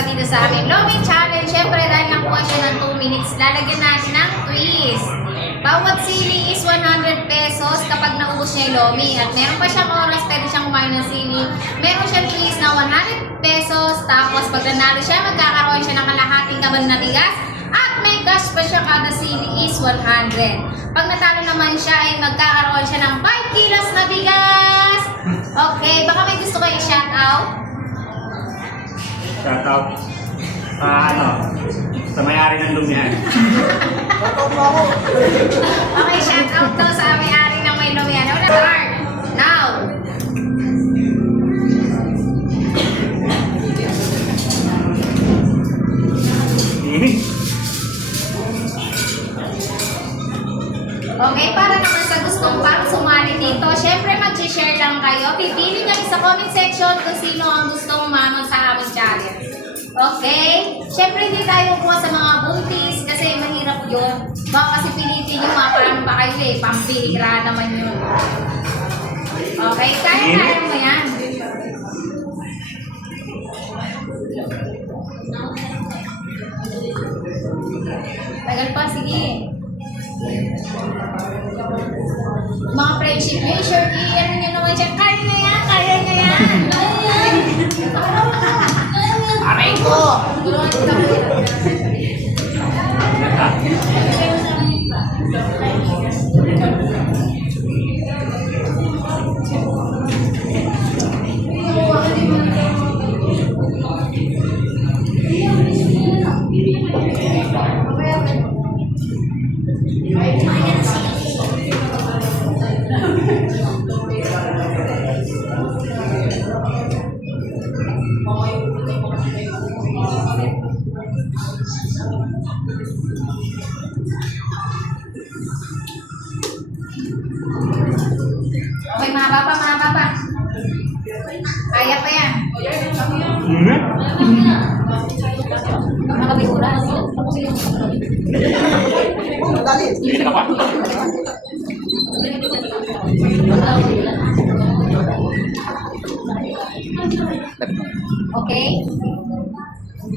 kasa dito sa aming Lomi Challenge. Siyempre, dahil nakuha siya ng 2 minutes, lalagyan natin ng twist. Bawat sili is 100 pesos kapag naubos niya yung Lomi. At meron pa siyang oras, pwede siyang kumain ng sili. Meron siyang twist na 100 pesos. Tapos, pag nanalo siya, magkakaroon siya ng kalahating kaban na bigas. At may cash pa siya kada sili is 100. Pag natalo naman siya, ay magkakaroon siya ng 5 kilos na bigas. Okay, baka may gusto kayo shout out? Shout out. Sa may-ari ng lumihan. Okay, shout out to sa may-ari ng may lumihan. Wala, start. Now. Okay, para naman sa gustong pang sumali dito, syempre mag-share lang kayo. Pipili nyo sa comment section kung sino ang gustong mamang sa aming challenge. Okay? Syempre hindi tayo kuha sa mga buntis kasi mahirap yun. Baka kasi pilitin nyo maparang pa kayo eh. Pambira naman yun. Okay? Kaya mo yan. Tagal pa, sige. Mga friendship nyo, sure, ano nyo naman siya. Kaya nyo yan, kaya nyo yan. Aray ko! Okay, mga papa. Kaya pa yan. Makabigura. Hindi ka pa. Okay.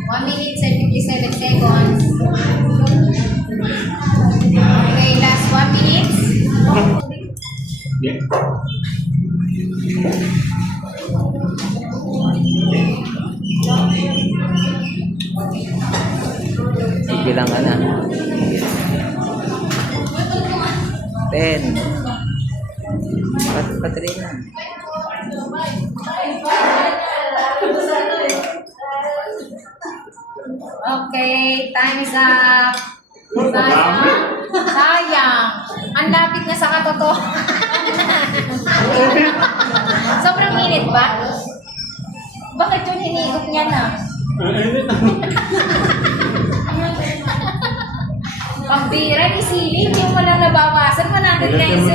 1 minute and 57 seconds. Okay, last 1 minute. Yeah. Bilang ka na. 10. Patry na. Okay, time is up. Sayang. Ang lapit na sa katotohanan. Sobrang init ba? Bakit yun hinigot niya na? Pambira ni Sili, hindi mo lang nabawasan. 100 pesos.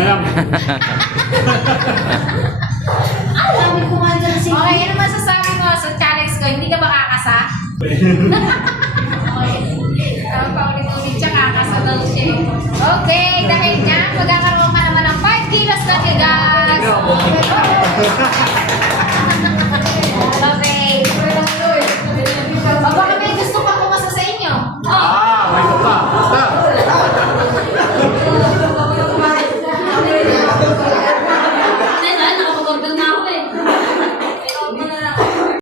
Sabi ko nga dyan si... Okay, ano masasabi mo sa challenge ko? Hindi ka ba kakasa? Paulit-ulit siya, kakasa daw siya. Okay, dahil niya, magkakaroon